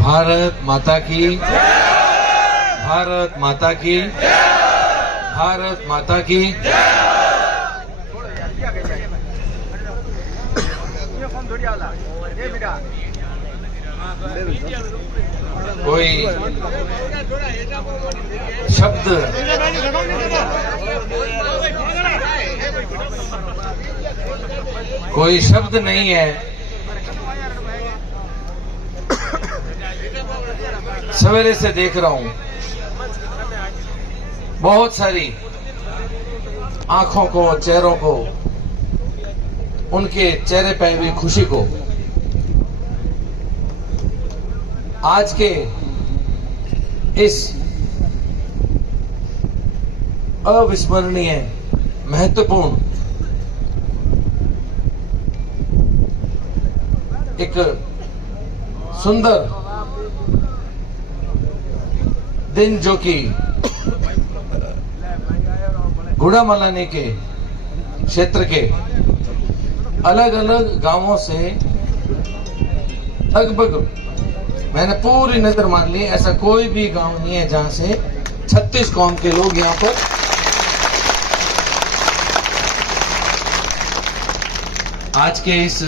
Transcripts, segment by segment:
भारत माता की, भारत माता की, भारत माता की। कोई शब्द नहीं है। सवेरे से देख रहा हूं बहुत सारी आंखों को, चेहरों को, उनके चेहरे पे भी खुशी को। आज के इस अविस्मरणीय महत्वपूर्ण एक सुंदर दिन जो कि गुड़ामलानी के क्षेत्र के अलग अलग गांवों से लगभग मैंने पूरी नजर मार ली, ऐसा कोई भी गांव नहीं है जहां से 36 कौम के लोग यहां पर आज के इस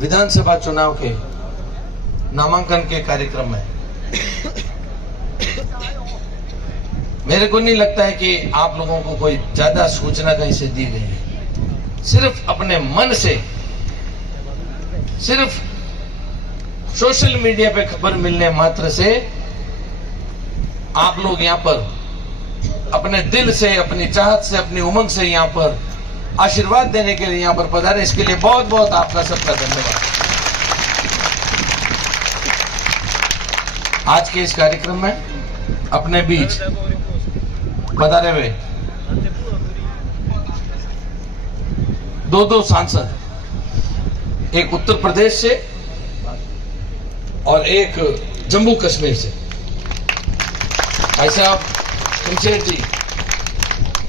विधानसभा चुनाव के नामांकन के कार्यक्रम में। मेरे को नहीं लगता है कि आप लोगों को कोई ज्यादा सूचना कहीं से दी गई है। सिर्फ अपने मन से, सिर्फ सोशल मीडिया पे खबर मिलने मात्र से आप लोग यहां पर अपने दिल से, अपनी चाहत से, अपनी उमंग से यहां पर आशीर्वाद देने के लिए यहां पर पधारे। इसके लिए बहुत बहुत आपका सबका धन्यवाद। आज के इस कार्यक्रम में अपने बीच पधारे हुए दो सांसद, एक उत्तर प्रदेश से और एक जम्मू कश्मीर से। भाई साहब शमशेर जी,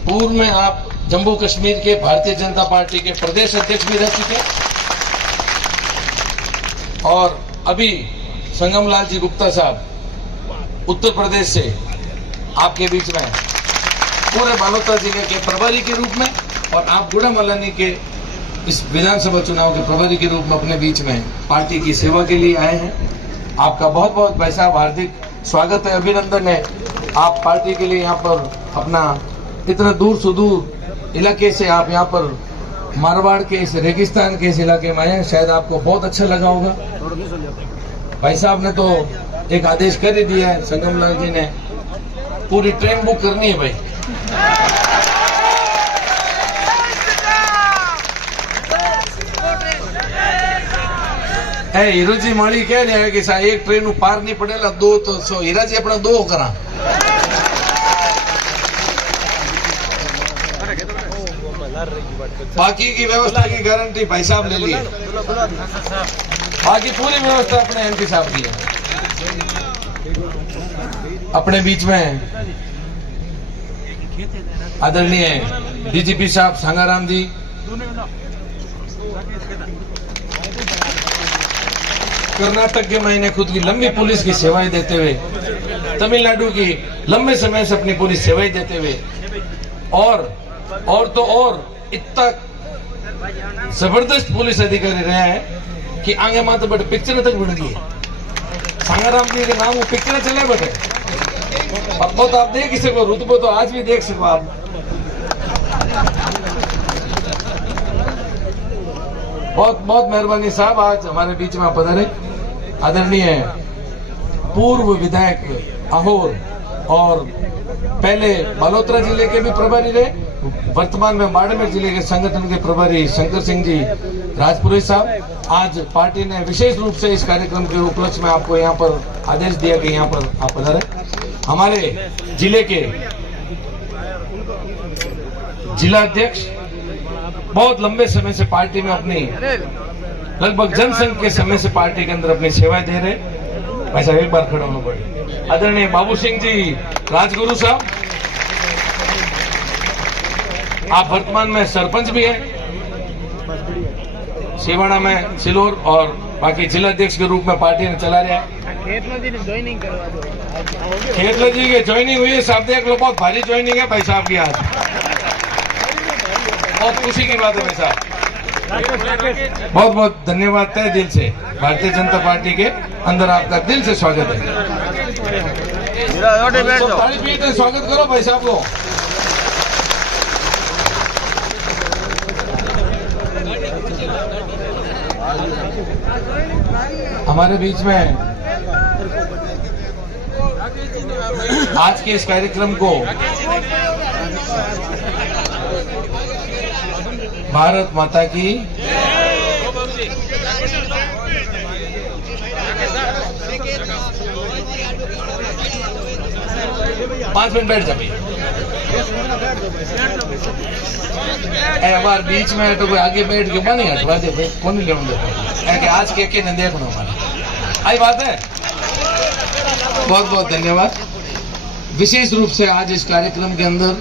पूर्व में आप जम्मू कश्मीर के भारतीय जनता पार्टी के प्रदेश अध्यक्ष भी रह चुके और अभी संगमलाल जी गुप्ता साहब उत्तर प्रदेश से आपके बीच में पूरे बालोतरा जिले के प्रभारी के रूप में और आप गुड़ामलानी के इस विधानसभा चुनाव के प्रभारी के रूप में अपने बीच में पार्टी की सेवा के लिए आए हैं। आपका बहुत बहुत भाई साहब हार्दिक स्वागत है, अभिनंदन है। आप पार्टी के लिए यहाँ पर अपना इतना दूर सुदूर इलाके से आप यहाँ पर मारवाड़ के इस रेगिस्तान के इस इलाके में आए हैं। शायद आपको बहुत अच्छा लगा होगा। भाई साहब ने तो एक आदेश कर ही दिया है, संगमलाल जी ने, पूरी ट्रेन बुक करनी है भाई। हीरो जी माड़ी कह रहे हैं कि साहब एक ट्रेन पार नहीं पड़ेगा, दो तो सो हीरा जी अपना दो करा। बाकी की व्यवस्था की गारंटी भाई साहब ले ली है। बाकी पूरी व्यवस्था अपने एमपी साहब की है। अपने बीच में आदरणीय डीजीपी साहब सांगाराम जी, कर्नाटक के मैंने खुद की लंबी पुलिस की सेवाएं देते हुए, तमिलनाडु की लंबे समय से अपनी पुलिस सेवाएं देते हुए और तो और इतना जबरदस्त पुलिस अधिकारी रहा है कि आगे मात्र बड़े पिक्चर तक बन गई। सांगाराम जी के नाम वो पिक्चर चले बटे, अब बहुत आप देख ही सको, रुतबो तो आज भी देख सको आप। बहुत बहुत मेहरबानी साहब, आज हमारे बीच में पधारे आदरणीय पूर्व विधायक अहोर और पहले बालोतरा जिले के भी प्रभारी रहे, वर्तमान में बाड़मेर जिले के संगठन के प्रभारी शंकर सिंह जी राजपुरी साहब। आज पार्टी ने विशेष रूप से इस कार्यक्रम के उपलक्ष्य में आपको यहाँ पर आदेश दिया कि यहाँ पर आप पधारे। हमारे जिले के जिला अध्यक्ष बहुत लंबे समय से पार्टी में अपनी लगभग जनसंघ के समय से पार्टी के अंदर अपनी सेवाएं दे रहे। भाई साहब एक बार खड़ा होना पड़े। आदरणीय बाबू सिंह जी राजगुरु साहब, आप वर्तमान में सरपंच भी हैं सेवाड़ा में सिलोर और बाकी जिलाध्यक्ष के रूप में पार्टी ने चला रहा है। खेतला जी की ज्वाइनिंग हुई है साहब, देख लो बहुत भारी ज्वाइनिंग है भाई साहब की आज, बहुत खुशी की बात है भाई साहब। बहुत बहुत धन्यवाद तहे दिल से, भारतीय जनता पार्टी के अंदर आपका दिल से स्वागत है। ताली पीट स्वागत करो भाई साहब को। हमारे बीच में आज के इस कार्यक्रम को भारत माता की 5 मिनट बैठ जा भैया। हमारे बीच में तो कोई आगे बैठ के बनी हटवा दे भाई, कौन ले कि आज के ने देखना हमारा आई बात है। बहुत बहुत धन्यवाद। विशेष रूप से आज इस कार्यक्रम के अंदर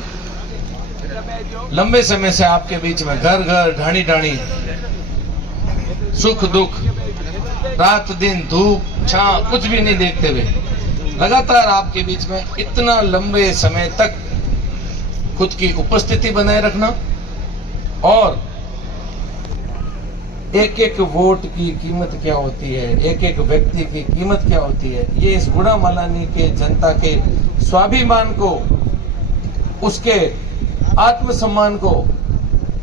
लंबे समय से आपके बीच में घर घर ढाणी ढाणी सुख दुख रात दिन धूप छां कुछ भी नहीं देखते हुए लगातार आपके बीच में इतना लंबे समय तक खुद की उपस्थिति बनाए रखना और एक एक वोट की कीमत क्या होती है, एक एक व्यक्ति की कीमत क्या होती है, ये इस गुड़ामलानी के जनता के स्वाभिमान को, उसके आत्मसम्मान को,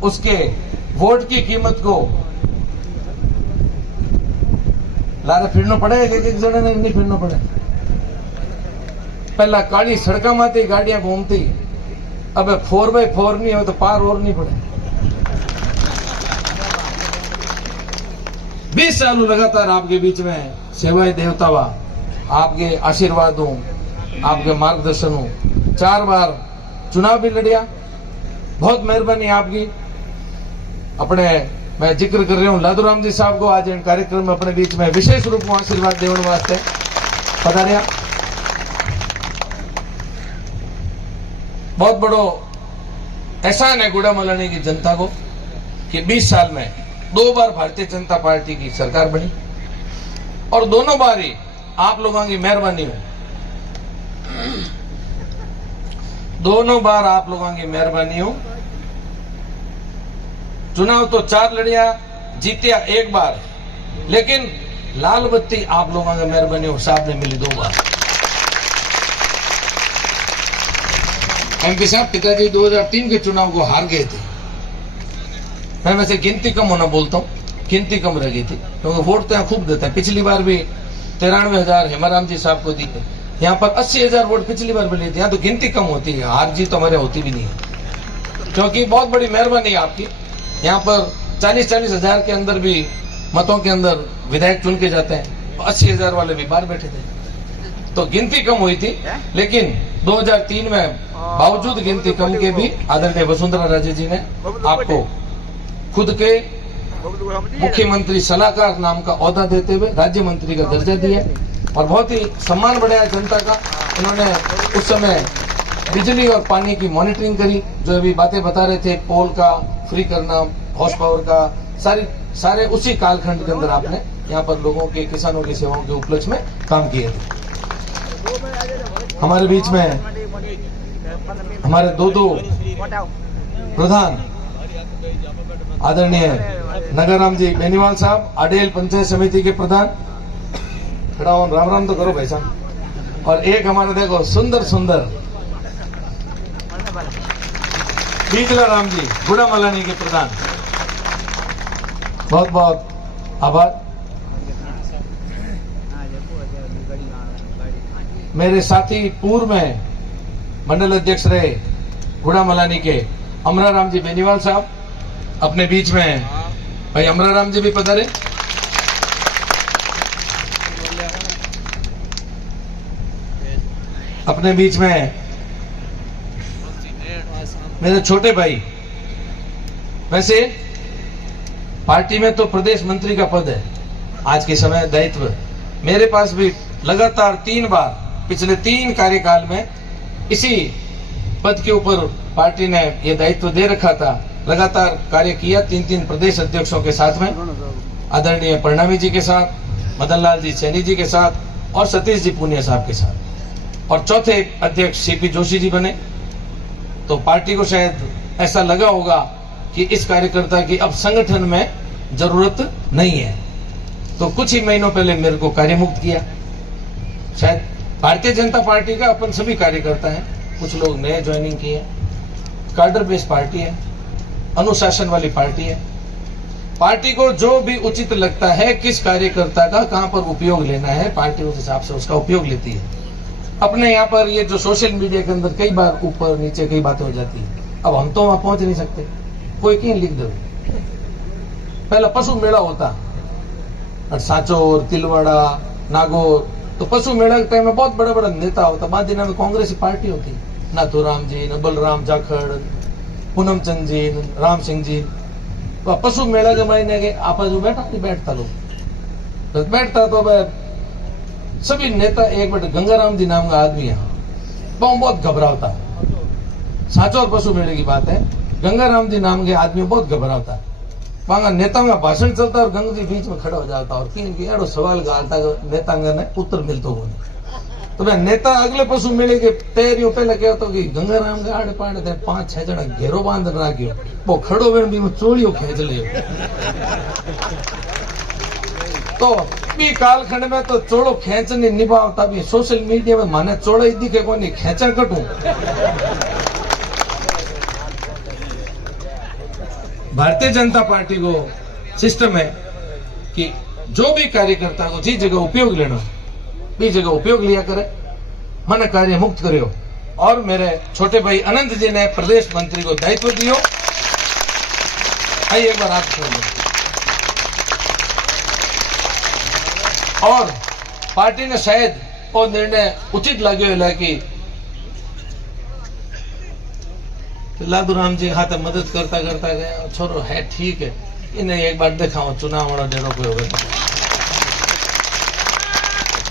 उसके वोट की कीमत को लारे फिरना पड़े। एक एक जने ने नहीं फिरना पड़े। पहला काली सड़का माते गाड़ियां घूमती, अब 4x4 नहीं हो तो पार और नहीं पड़े। 20 साल लगातार आपके बीच में सेवाएं देवतावा, आपके आशीर्वाद हूं, आपके मार्गदर्शन हूं। 4 बार चुनाव भी लड़िया, बहुत मेहरबानी आपकी। अपने मैं जिक्र कर रहा हूं लादूराम जी साहब को, आज इन कार्यक्रम में अपने बीच में विशेष रूप में आशीर्वाद देने वास्ते पधारिया। बहुत बड़ो एहसान है गुड़ामलानी की जनता को कि 20 साल में 2 बार भारतीय जनता पार्टी की सरकार बनी और दोनों बार ही आप लोगों की मेहरबानी हो, दोनों बार आप लोगों की मेहरबानी हो। चुनाव तो 4 लड़िया, जीतिया 1 बार, लेकिन लाल बत्ती आप लोगों की मेहरबानी हो साहब ने मिली 2 बार। एमपी साहब पिताजी 2003 के चुनाव को हार गए थे। मैं वैसे गिनती कम होना बोलता हूँ, गिनती कम रह गई थी क्योंकि वोट तो यहाँ खूब देता है। पिछली बार भी 93,000 हेमाराम जी साहब को दी थे, यहाँ पर 80,000 वोट पिछली बार मिली थी। यहाँ तो गिनती कम होती है, हार जीत तो हमारे होती भी नहीं है क्योंकि बहुत बड़ी मेहरबानी है आपकी। यहाँ पर 40-40 हजार के अंदर भी मतों के अंदर विधायक चुन के जाते हैं, 80,000 वाले भी बाहर बैठे थे, तो गिनती कम हुई थी। लेकिन 2003 में बावजूद गिनती कम के भी आदरणीय वसुंधरा राजे जी ने आपको खुद के मुख्यमंत्री सलाहकार नाम का ओहदा देते हुए राज्य मंत्री का दर्जा दिया और बहुत ही सम्मान बढ़ाया जनता का। उन्होंने उस समय बिजली और पानी की मॉनिटरिंग करी, जो अभी बातें बता रहे थे, पोल का फ्री करना, हॉर्स पावर का, सारे उसी कालखंड के अंदर आपने यहाँ पर लोगों के, किसानों की सेवाओं के उपलक्ष्य में काम किए थे। हमारे बीच में हमारे दो प्रधान आदरणीय नगरराम जी बेनीवाल साहब, अडेल पंचायत समिति के प्रधान, खड़ा हो, राम राम तो करो भाई साहब। और एक हमारे देखो सुंदर सुंदर बीजला राम जी गुड़ामलानी के प्रधान, बहुत बहुत आभार। मेरे साथी पूर्व में मंडल अध्यक्ष रहे गुड़ामलानी के अमराराम जी बेनीवाल साहब, अपने बीच में भाई अमराराम जी भी पधारे। अपने बीच में मेरे छोटे भाई, वैसे पार्टी में तो प्रदेश मंत्री का पद है आज के समय दायित्व, मेरे पास भी लगातार 3 बार पिछले 3 कार्यकाल में इसी पद के ऊपर पार्टी ने ये दायित्व दे रखा था, लगातार कार्य किया 3 प्रदेश अध्यक्षों के साथ में, आदरणीय परणामी जी के साथ, मदन लाल जी सैनी जी के साथ और सतीश जी पूनिया साहब के साथ, और चौथे अध्यक्ष सीपी जोशी जी बने। तो पार्टी को शायद ऐसा लगा होगा कि इस कार्यकर्ता की अब संगठन में जरूरत नहीं है, तो कुछ ही महीनों पहले मेरे को कार्यमुक्त किया। शायद भारतीय जनता पार्टी का अपन सभी कार्यकर्ता हैं, कुछ लोग नए ज्वाइनिंग किए, कार्डर बेस्ड पार्टी है, अनुशासन वाली पार्टी है। पार्टी को जो भी उचित लगता है, किस कार्यकर्ता का कहां पर उपयोग लेना है, पार्टी उस हिसाब से उसका उपयोग लेती है। अपने यहाँ पर ये जो सोशल मीडिया के अंदर कई बार ऊपर नीचे कई बातें हो जाती है, अब हम तो वहां पहुंच नहीं सकते, कोई कहीं लिख दो। पहला पशु मेला होता सांचौर, तिलवाड़ा, नागौर, तो पशु मेला के टाइम में बहुत बड़ा बड़ा नेता होता, बाद दिन में कांग्रेसी पार्टी होती, नाथूराम जी, बलराम जाखड़, पूनम चंद जी, राम सिंह जी। तो पशु मेला के महीने के आप जो बैठा नहीं बैठता लोग, तो बैठता तो सभी नेता एक बेटे गंगाराम जी नाम का आदमी है, बहुत घबराता। सांचौर पशु मेले की बात है, गंगाराम जी नाम के आदमी बहुत घबराता। वहां नेताओं का भाषण चलता और गंगा जी बीच में खड़ा हो जाता और की एड़ो सवाल गालता नेता ने उत्तर मिलता हो। तो मैं नेता अगले पशु मेले के तैयारियों पहले कहता कि गंगाराम के आड़े पाड़े थे 5-6 जना घेरो बांध राख्यो, वो खड़ो वेण भी चोड़ियों खेच लियो। तो भी कालखंड में तो चोड़ो खेच नहीं निभावता भी सोशल मीडिया में माने चोड़ा ही दिखे को नहीं खेचा कटू। भारतीय जनता पार्टी को सिस्टम है कि जो भी कार्यकर्ता को जिस जगह उपयोग लेना भी जगह उपयोग लिया करे, मन कार्य मुक्त करियो। और मेरे छोटे भाई अनंत जी ने प्रदेश मंत्री को दायित्व दियो। आइए एक बार आप सुन लो। और पार्टी ने शायद वो निर्णय उचित लगे कि लादूराम जी हाथ मदद करता करता गया, छोरो है ठीक है, इन्हें एक बार दिखाओ चुनाव वाला डेरो कोई होगा।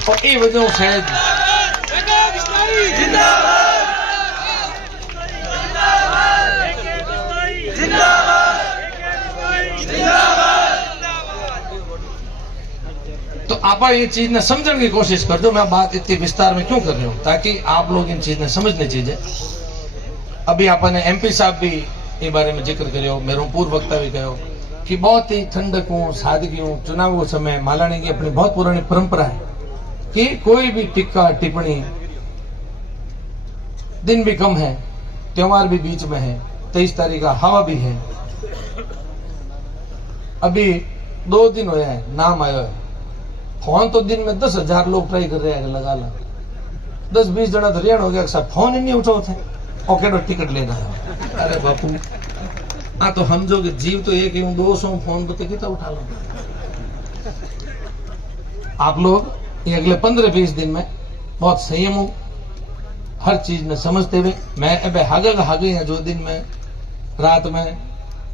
और ये वजह शायद तो आप ये चीज ने समझने की कोशिश कर दो। मैं बात इतनी विस्तार में क्यों कर रही हूँ, ताकि आप लोग इन चीज ने समझने चीजें। अभी आपने एमपी साहब भी ये बारे में जिक्र करो, मेरे पूर्व वक्ता भी कहो कि बहुत ही ठंडक हूँ, सादगी हूँ। चुनाव के समय मालानी की अपनी बहुत पुरानी परंपरा है कि कोई भी टिक्का टिप्पणी, दिन भी कम है, त्योहार भी बीच में है, 23 तारीख का हवा भी है। अभी 2 दिन हो है, नाम आयो है, फोन तो दिन में 10,000 लोग ट्राई कर रहे हैं लगा ला, 10-20 जना तो रेण हो गया, फोन ही नहीं उठाओ थे और केड़ो टिकट लेना है। अरे बापू आ तो समझो कि जीव तो एक ही 200 फोन पे कितना उठा लो। आप लोग ये अगले 15-20 दिन में बहुत संयम हो, हर चीज में समझते हुए। मैं अब हागे जो दिन में रात में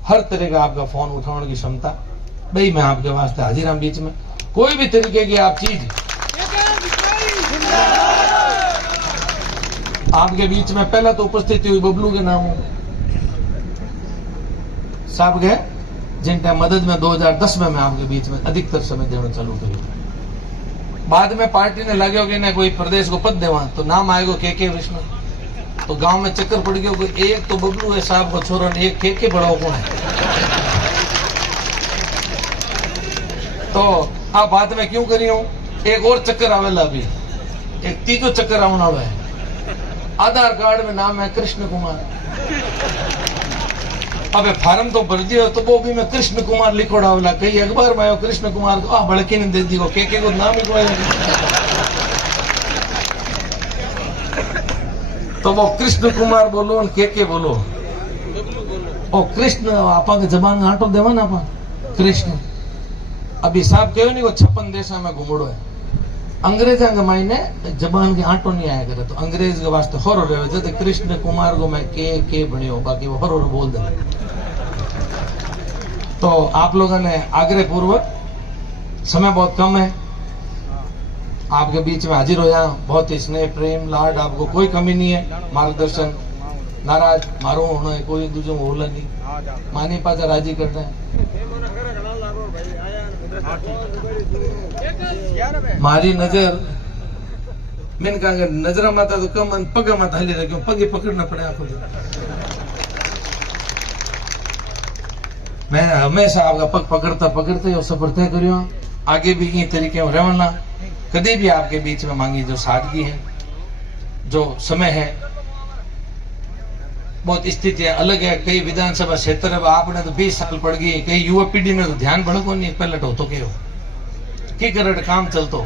हर तरह का आपका फोन उठाने की क्षमता भाई मैं आपके वास्ते हाजिर हूं। बीच में कोई भी तरीके की आप चीज आपके बीच में, पहला तो उपस्थिति हुई बबलू के नाम साहब गए, जिन टाइम मदद में 2010 में मैं आपके बीच में अधिकतर समय देना चालू करी। बाद में पार्टी ने लगे कि ना कोई प्रदेश को पद देवा, तो नाम आएगा के विष्णु। तो गांव में चक्कर पड़ गया, कोई एक तो बबलू है साहब को छोरा, एक के बड़ा कौन है। तो आप बात में क्यों करी हूं, एक और चक्कर आवेला, अभी एक तीजो चक्कर आने वाला है। आधार कार्ड में नाम है कृष्ण कुमार, अबे फार्म तो भर दिया, तो वो भी मैं कृष्ण कुमार लिखोड़ा वाला, कई अखबार में आयो कृष्ण कुमार को भड़की ने दे दी को के नाम लिखवाया। तो वो कृष्ण कुमार बोलो और के बोलो, और कृष्ण आपा के जबान में आटो देवा ना आपा कृष्ण। अभी साहब कहो नहीं वो 56 देशा में घूमड़ो है, अंग्रेजा के मायने जबान के आटो नहीं आया करे, तो अंग्रेज के वास्ते होरो रहे जैसे कृष्ण कुमार को मैं के बनियो, बाकी वो होरो बोल दे। तो आप लोगों ने आग्रह पूर्वक, समय बहुत कम है, आपके बीच में हाजिर हो जाए, बहुत ही स्नेह प्रेम लाड, आपको कोई कमी नहीं है, मार्गदर्शन नाराज मारो होना है, कोई दूसरे को बोला नहीं, मानी पाचा राजी करना है। मारी नजर मैंने कहा नजर माता तो कम पग मत हाली रखो, पगे पकड़ना पड़े आपको। मैं हमेशा आपका पग पकड़ता पकड़ते और सफर तय करियो, आगे भी ये तरीके में रहना। कभी भी आपके बीच में मांगी जो सादगी है, जो समय है, बहुत स्थितियां अलग है। कई विधानसभा क्षेत्र है आपने तो 20 साल पड़ गई, कई युवा पीढ़ी ने तो ध्यान भड़को नहीं पलट हो तो के करट काम चलतो।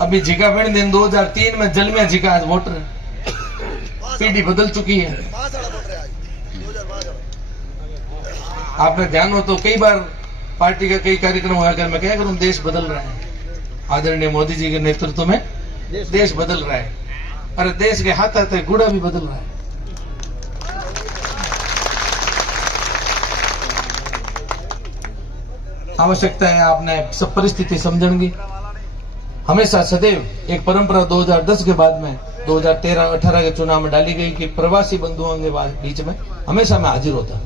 अभी जिका बन दिन 2003 में जल में जिका आज वोटर पीढ़ी बदल चुकी है। आपने ध्यान हो तो कई बार पार्टी का कई कार्यक्रम हुआ कर मैं क्या करूं, देश बदल रहा है। आदरणीय मोदी जी के नेतृत्व में देश बदल रहा है। अरे देश के हाथ आते गुड़ा भी बदल रहा है। आवश्यकता है आपने सब परिस्थिति समझने की। हमेशा सदैव एक परंपरा 2010 के बाद में 2013-18 के चुनाव में डाली गई कि प्रवासी बंधुओं के बीच में हमेशा मैं हाजिर होता,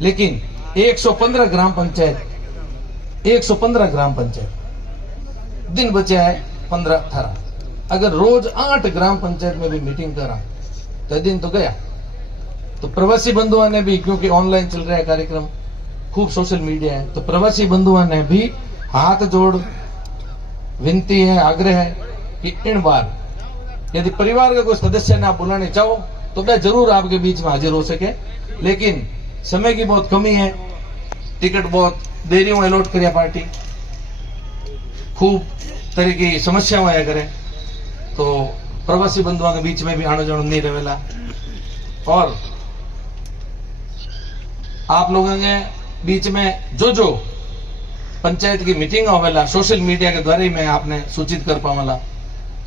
लेकिन 115 ग्राम पंचायत दिन बचे है 15-18। अगर रोज 8 ग्राम पंचायत में भी मीटिंग करा तो दिन तो गया। तो प्रवासी बंधुओं ने भी, क्योंकि ऑनलाइन चल रहा है कार्यक्रम, खूब सोशल मीडिया है, तो प्रवासी बंधुओं ने भी हाथ जोड़ विनती है, आग्रह है कि इन बार यदि परिवार का कोई सदस्य ने आप बुलाने चाहो तो मैं जरूर आपके बीच में हाजिर हो सके, लेकिन समय की बहुत कमी है, टिकट बहुत देरी में अलॉट करिया पार्टी, खूब तरह की समस्या आया करे, तो प्रवासी बंधुओं के बीच में भी आना जाना नहीं रहेला। और आप लोगों के बीच में जो पंचायत की मीटिंग होवेला सोशल मीडिया के द्वारा ही मैं आपने सूचित कर पाऊंगा।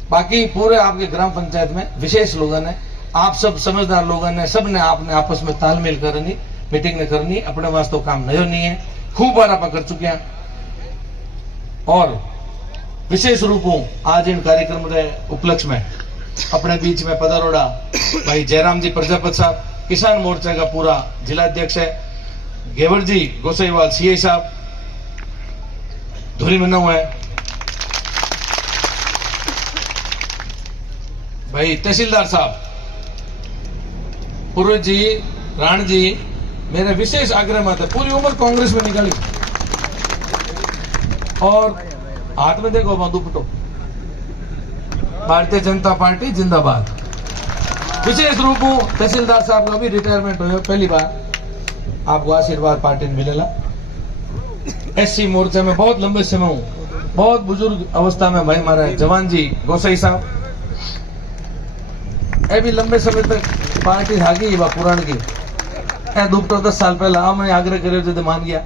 बाकी पूरे आपके ग्राम पंचायत में विशेष लोगों ने, आप सब समझदार लोगों ने, सब ने आपने आपस में तालमेल करनी, मीटिंग ने करनी, अपने वास्तव काम नयो नहीं है, खूब बार आप कर चुके हैं। और विशेष रूपों आज इन कार्यक्रम के उपलक्ष्य में अपने बीच में पधारोड़ा भाई जयराम जी प्रजापत साहब, किसान मोर्चा का पूरा जिलाध्यक्ष है, घेवर जी गोसाईवाल सीए साहब धुरी में है, भाई तहसीलदार साहब, पुरोहित जी, राण जी, मेरे विशेष आग्रह में था, पूरी उम्र कांग्रेस में निकाली और हाथ में देखो दुपट्टो, भारतीय जनता पार्टी जिंदाबाद। विशेष रूप तहसीलदार साहब का भी रिटायरमेंट हुआ, पहली बार आपको आशीर्वाद पार्टी ने मिलेला। एससी मोर्चा में बहुत लंबे समय हूं, बहुत बुजुर्ग अवस्था में भाई हमारे जवान जी गोसाई साहब, ये भी लंबे समय तक पार्टी हागी पुराण की दुपट्टो 10 साल पहले हमने आग्रह करो जो मान गया।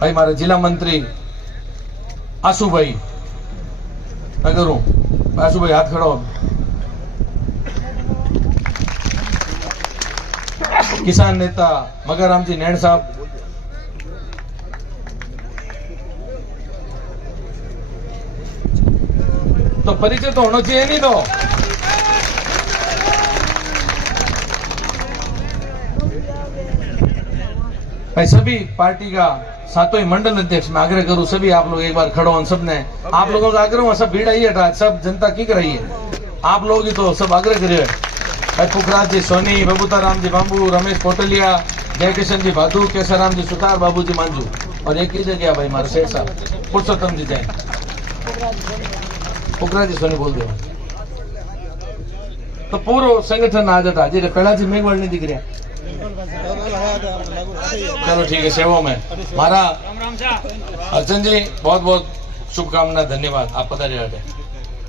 भाई हमारे जिला मंत्री आशु भाई, मैं करूं आशु भाई हाथ खड़ा हो, किसान नेता मगाराम जी नैण साहब, तो परिचय तो होना चाहिए नहीं तो। भाई सभी पार्टी का सातों ही मंडल अध्यक्ष मैं आग्रह करूं, सभी आप लोग एक बार खड़ो हो, सबने आप लोगों का आग्रह हुआ, सब भीड़ आई है, सब जनता की कर रही है, आप लोग ही तो सब आग्रह करिए। भाई पुखराज जी सोनी, बबूता राम जी बाबू, रमेश पोटलिया, जयकिशन जी भादू, केसराम जी सुतार, बाबू जी मांझू, और एक ही जगह भाई हमारे शेख साहब पुरुषोत्तम जी जैन, पुखराज जी सोनी बोल दो, तो पूरा संगठन आ जाता जी। पहला जी मेघवाल नहीं दिख रहा, चलो ठीक है, सेवा में मारा अर्चन जी बहुत बहुत शुभकामना, धन्यवाद, आप पता रहे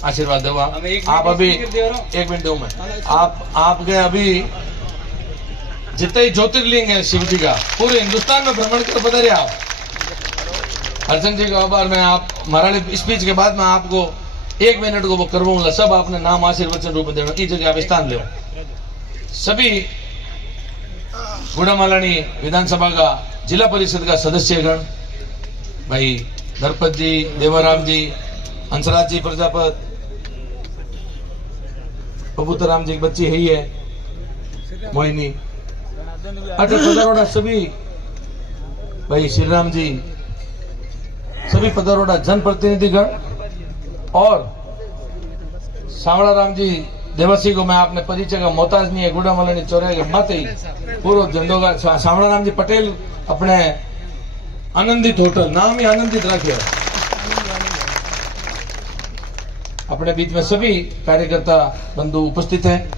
आशीर्वाद दो। आप अभी 1 मिनट दो मैं, आपके अभी जितने ही ज्योतिर्लिंग है शिव जी का पूरे हिंदुस्तान में भ्रमण कर पता रहे आप। अर्चन जी का आभार, मैं आप हमारा स्पीच के बाद में आपको 1 मिनट को वो करवाऊंगा, सब आपने नाम आशीर्वचन रूप में देना, इस जगह आप स्थान ले। सभी गुड़ामालानी विधानसभा का जिला परिषद का सदस्यगण, भाई धरपत जी, देवाराम जी, हंसराज जी प्रजापत, बबूता राम जी की बच्ची है ही है, मोहिनी अटे पधारोड़ा सभी भाई श्री राम जी, सभी पधारोड़ा जनप्रतिनिधिगण और सांवड़ा राम जी देवासी को मैं आपने परिचय का मोहताज नहीं है। गुड़ा मलानी चौराहे के मत ही पूर्व झंडो का सांवड़ा राम जी पटेल अपने आनंदित होटल, नाम ही आनंदित रखे। अपने बीच में सभी कार्यकर्ता बंधु उपस्थित हैं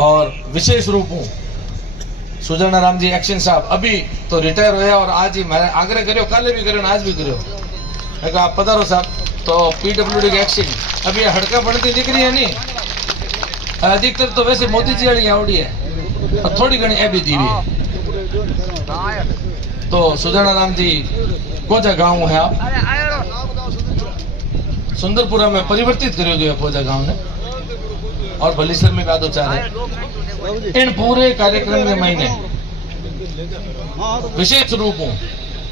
और विशेष रूप हूं सुजन राम जी एक्शन साहब अभी तो रिटायर हुए और आज ही मैं आग्रह करो, काले भी करो आज भी करो, मैं कहा आप पधारो साहब। तो पीडब्ल्यूडी के एक्शन अभी हड़का पड़ती दिख रही है नहीं, अधिकतर तो वैसे मोदी जी वाली आवड़ी है और थोड़ी घनी ए भी दी है। तो सुजन राम जी कोजा गांव है, आप सुंदरपुरा में परिवर्तित करो गया कोजा गांव ने और बलिसर में कादो चार है। इन पूरे कार्यक्रम के महीने विशेष रूप हूं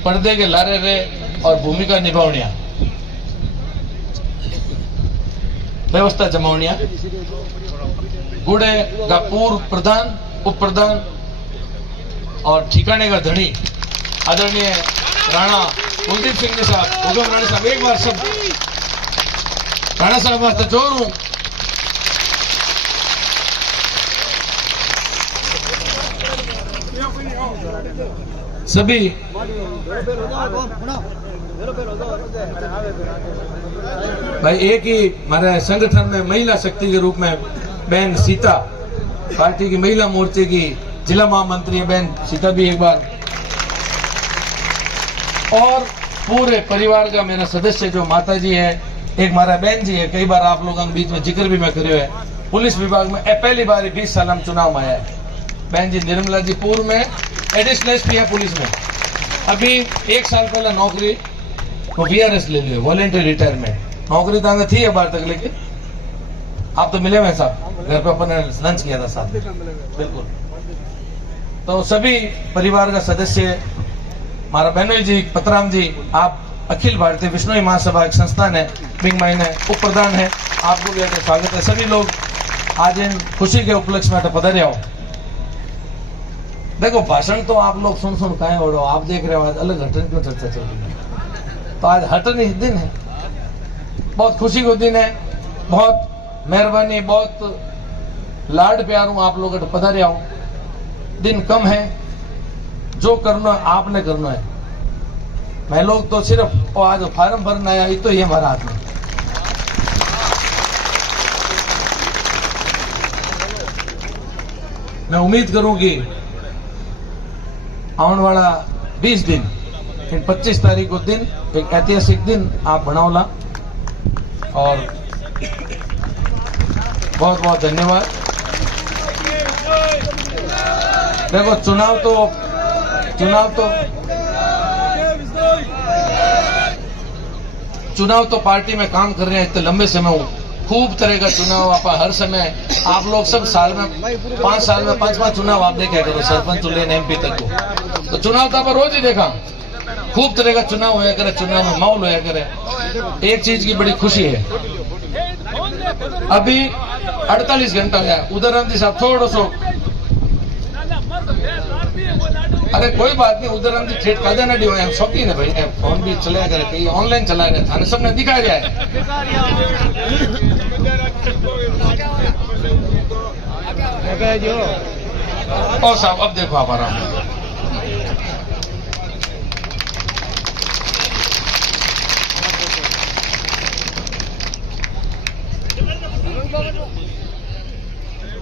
पर्दे के लारे रहे और भूमिका निभावनिया, व्यवस्था जमावनिया, गुड़े का पूर्व प्रधान, उप प्रधान और ठिकाने का धनी आदरणीय राणा कुलदीप सिंह जी साहब, उगम राणा साहब, एक बार सब राणा साहब वास्ते जोर हूं। सभी भाई एक ही हमारे संगठन में महिला शक्ति के रूप में बहन सीता, पार्टी की महिला मोर्चे की जिला महामंत्री बहन सीता भी एक बार, और पूरे परिवार का मेरा सदस्य जो माता जी है, एक हमारा बहन जी है, कई बार आप लोगों के बीच में जिक्र भी मैं करो है, पुलिस विभाग में पहली बार 20 साल हम चुनाव में आया है बहन जी निर्मला जी, पूर्व में एडिशनल एसपी है पुलिस में, अभी 1 साल पहले नौकरी वो VRS ले लियो, वॉलेंटरी रिटायरमेंट। नौकरी तो थी है बार तक, लेकिन आप तो मिले हुए साहब, घर पे अपन ने लंच किया था साथ में, बिल्कुल। तो सभी परिवार का सदस्य, हमारा बहनोई जी पतराम जी, आप अखिल भारतीय विष्णु महासभा एक संस्थान है, बिंग माइन है, उप प्रधान है, आपको भी स्वागत है। सभी लोग आज इन खुशी के उपलक्ष्य में पधारे हो। देखो भाषण तो आप लोग सुन कहे हो, आप देख रहे हो आज अलग हटन क्यों चर्चा चल रही है, तो आज हटन इस दिन है, बहुत खुशी का दिन है, बहुत मेहरबानी, बहुत लाड प्यार हूं आप लोग पधारे आओ। दिन कम है, जो करना आपने करना है, मैं लोग तो सिर्फ आज फार्म भरना आया, तो ये हमारा हाथ में। मैं उम्मीद करूं कि आने वाला 20 दिन, 25 तारीख को दिन एक ऐतिहासिक दिन आप बनाओला, और बहुत बहुत धन्यवाद। देखो चुनाव तो पार्टी में काम कर रहे हैं इतने लंबे समय हूँ, खूब तरह का चुनाव आप हर समय, आप लोग सब साल में 5 साल में 5 चुनाव आप देखा करो, सरपंच से लेकर MP तक को, तो चुनाव तो आप रोज ही देखा, खूब तरह का चुनाव होया करे, चुनाव में माहौल होया करे। एक चीज की बड़ी खुशी है, अभी 48 घंटा गया, उधर राम जी साहब थोड़ा सो, अरे कोई बात नहीं, उधर राम जी ठेठ काजा ना डी हम शौकीन है भाई, फोन भी चलाया करे, कहीं ऑनलाइन चलाया करे, थाने सबने दिखाया जाए। और साहब अब देखो आप आराम,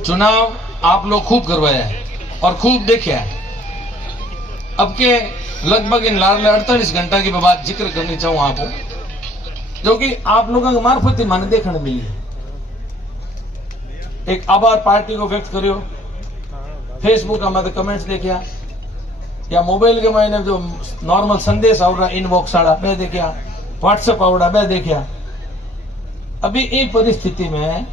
चुनाव आप लोग खूब करवाया है और खूब देखे है। अब के लगभग इन 48 घंटा की बात जिक्र करनी चाहूं आपको, जो कि आप लोगों के मार्फत ही माने देखने मिली है। एक आभार पार्टी को व्यक्त करियो, फेसबुक का मत कमेंट्स देखिया, या मोबाइल के मायने जो नॉर्मल संदेश आवड़ा इनबॉक्स आड़ा बे देखिया, व्हाट्सएप आवड़ा बे देखिया। अभी इस परिस्थिति में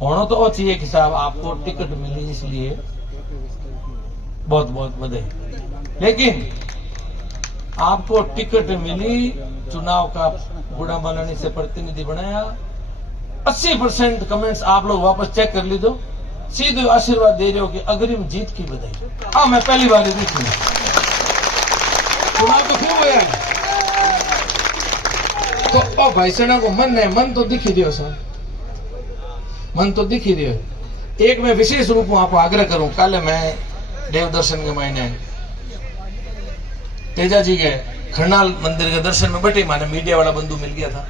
होना तो चाहिए कि साहब आपको टिकट मिली, इसलिए बहुत बहुत बधाई, लेकिन आपको टिकट मिली, चुनाव का गुड़ा मलानी से प्रतिनिधि बनाया, 80% कमेंट्स आप लोग वापस चेक कर लीजिए, सीधे आशीर्वाद दे रहे हो कि अग्रिम जीत की बधाई। हाँ, मैं पहली बार देखी चुनाव तो खूब हुआ है तो भाई सेना को मन है, मन तो दिख ही दियो सर, मन तो दिख ही दियो। एक मैं विशेष रूप में आपको आग्रह करूं, कल मैं देव दर्शन के महीने तेजा जी के खरनाल मंदिर के दर्शन में बैठे, माने मीडिया वाला बंधु मिल गया था।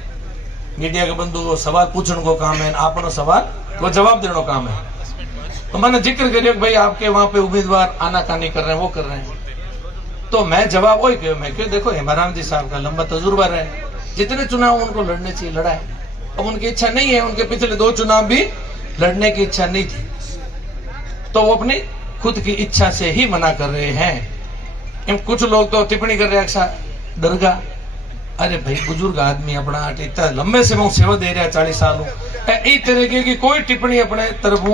मीडिया के बंधु को सवाल पूछने को काम है, आपनो सवाल वो जवाब देने को काम है। तो मैंने जिक्र करियो कि भाई आपके वहां पे उम्मीदवार आनाकानी कर रहे हैं, वो कर रहे हैं। तो मैं जवाब वही कहो, मैं क्यों देखो हेमाराम जी साहब का लंबा तजुर्बा रहे, जितने चुनाव उनको लड़ने चाहिए लड़ा है। अब उनकी इच्छा नहीं है, उनके पिछले 2 चुनाव भी लड़ने की इच्छा नहीं थी, तो वो अपनी खुद की इच्छा से ही मना कर रहे हैं। कुछ लोग तो टिप्पणी कर रहे हैं डरगा, अरे भाई बुजुर्ग आदमी अपना इतना लंबे से मैं सेवा दे रहा 40 साल इस तरीके की कोई टिप्पणी अपने तरफ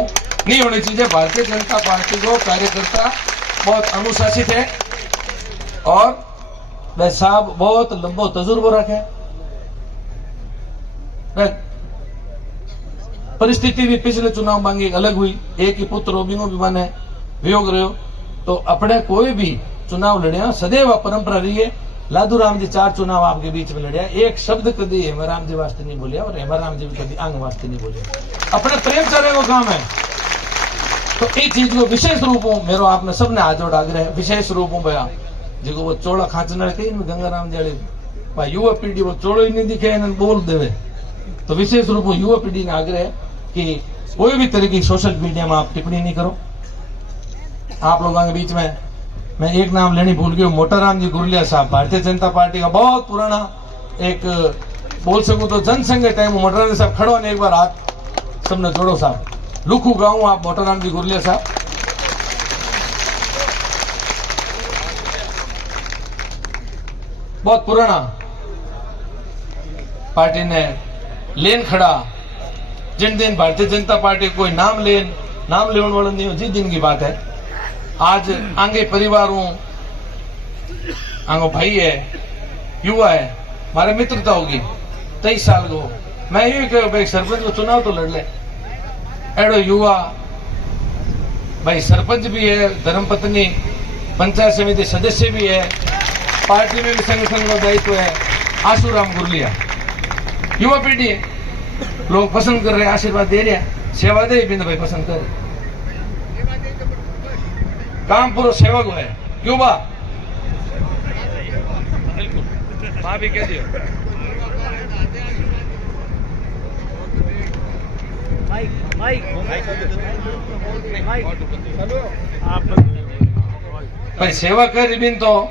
नहीं होनी चाहिए। भारतीय जनता पार्टी को कार्यकर्ता बहुत अनुशासित है और वह साहब बहुत लंबो तजुर्बो रखे। परिस्थिति भी पिछले चुनाव मांगी अलग हुई, एक ही पुत्र रोबिनो भी माने वियोग रहे, तो अपने कोई भी चुनाव लड़िया सदैव परंपरा रही है। लादू राम जी 4 चुनाव आपके बीच में लड़िया, एक शब्द कभी हेमाराम जी वास्ते नहीं बोलिया और हेमाराम जी भी कभी आंग वास्ते नहीं बोलिया, अपने प्रेम चरे वो काम है। तो ये चीज को विशेष रूप में मेरो आपने सबने हाथ जोड़ आग्रह विशेष रूप में भैया जो वो चोड़ा खाचने कही गंगाराम जी भाई युवा पीढ़ी वो चोड़ो ही नहीं दिखे बोल देवे। तो विशेष रूप में युवा पीढ़ी ने आग्रह है कि कोई भी तरह की सोशल मीडिया में आप टिप्पणी नहीं करो। आप लोगों के बीच में मैं एक नाम लेनी भूल गया, मोटाराम जी गुरलिया साहब, भारतीय जनता पार्टी का बहुत पुराना एक बोल सकूं तो जनसंघ के टाइम मोटाराम साहब खड़ो ने एक बार हाथ सबने जोड़ो साहब, लुखू गाँव आप मोटाराम जी गुरलिया साहब। बहुत पुराना पार्टी ने लेन खड़ा, जिन दिन भारतीय जनता पार्टी कोई नाम लेने वाला नहीं हो, जिस दिन की बात है। आज आगे परिवार हूं, आंगो भाई है, युवा है, हमारे मित्रता होगी 23 साल को मैं यू कहो भाई सरपंच को चुनाव तो लड़ ले। एडो युवा भाई सरपंच भी है, धर्मपत्नी पंचायत समिति सदस्य भी है, पार्टी में भी संगठन का दायित्व है। आशुराम गुरलिया युवा पीढ़ी है, लोग पसंद कर रहे, आशीर्वाद दे रहे, सेवा दे बिंद भाई पसंद करे, काम पूरा सेवक है। क्यों बा भी कह दियो भाई सेवा कर बिन तो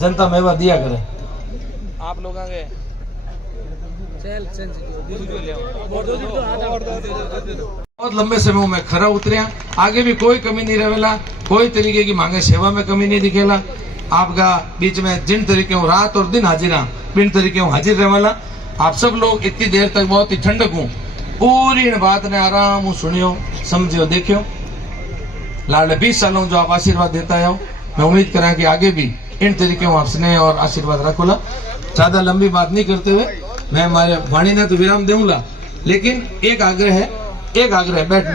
जनता मेवा दिया करे। आप लोग आगे बहुत लंबे समय में खरा उतरिया, आगे भी कोई कमी नहीं रहेला, कोई तरीके की मांगे सेवा में कमी नहीं दिखेला। आपका बीच में जिन तरीके हूँ रात और दिन हाजिरा बिन तरीके हूँ हाजिर रहेला। आप सब लोग इतनी देर तक बहुत ही ठंडक हूँ पूरी इन बात ने आराम हूँ सुनियो समझियो देखियो। लाडले 20 सालों जो आप आशीर्वाद देता है, मैं उम्मीद करा कि आगे भी इन तरीके हूँ आप स्नेह और आशीर्वाद रखोला। ज्यादा लंबी बात नहीं करते हुए मैं हमारे वाणी ने तो विराम दूंगा, लेकिन एक आग्रह बैठ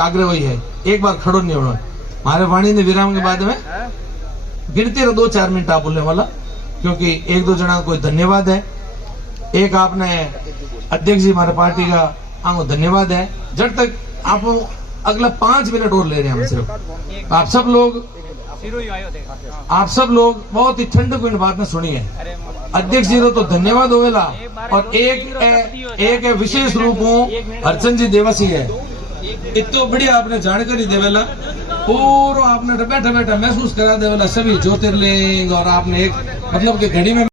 आग्रह वही है, एक बार खड़ो नहीं होना। हमारे वाणी ने विराम के बाद में गिनती 2-4 मिनट आप बोलने वाला, क्योंकि 1-2 जना कोई धन्यवाद है। एक आपने अध्यक्ष जी हमारे पार्टी का आपको धन्यवाद है। जब तक आप अगला 5 मिनट और ले रहे हैं हम सिर्फ। आप सब लोग बहुत ही ठंड को इन बात में सुनी है। अध्यक्ष जी तो धन्यवाद होवेला, और एक विशेष रूप हूँ अर्चन जी देवसी है, इतो बढ़िया आपने जानकारी देवेला, पूरा आपने बैठा बैठा महसूस करा देवेला सभी ज्योतिर्लिंग, और आपने एक मतलब कि घड़ी में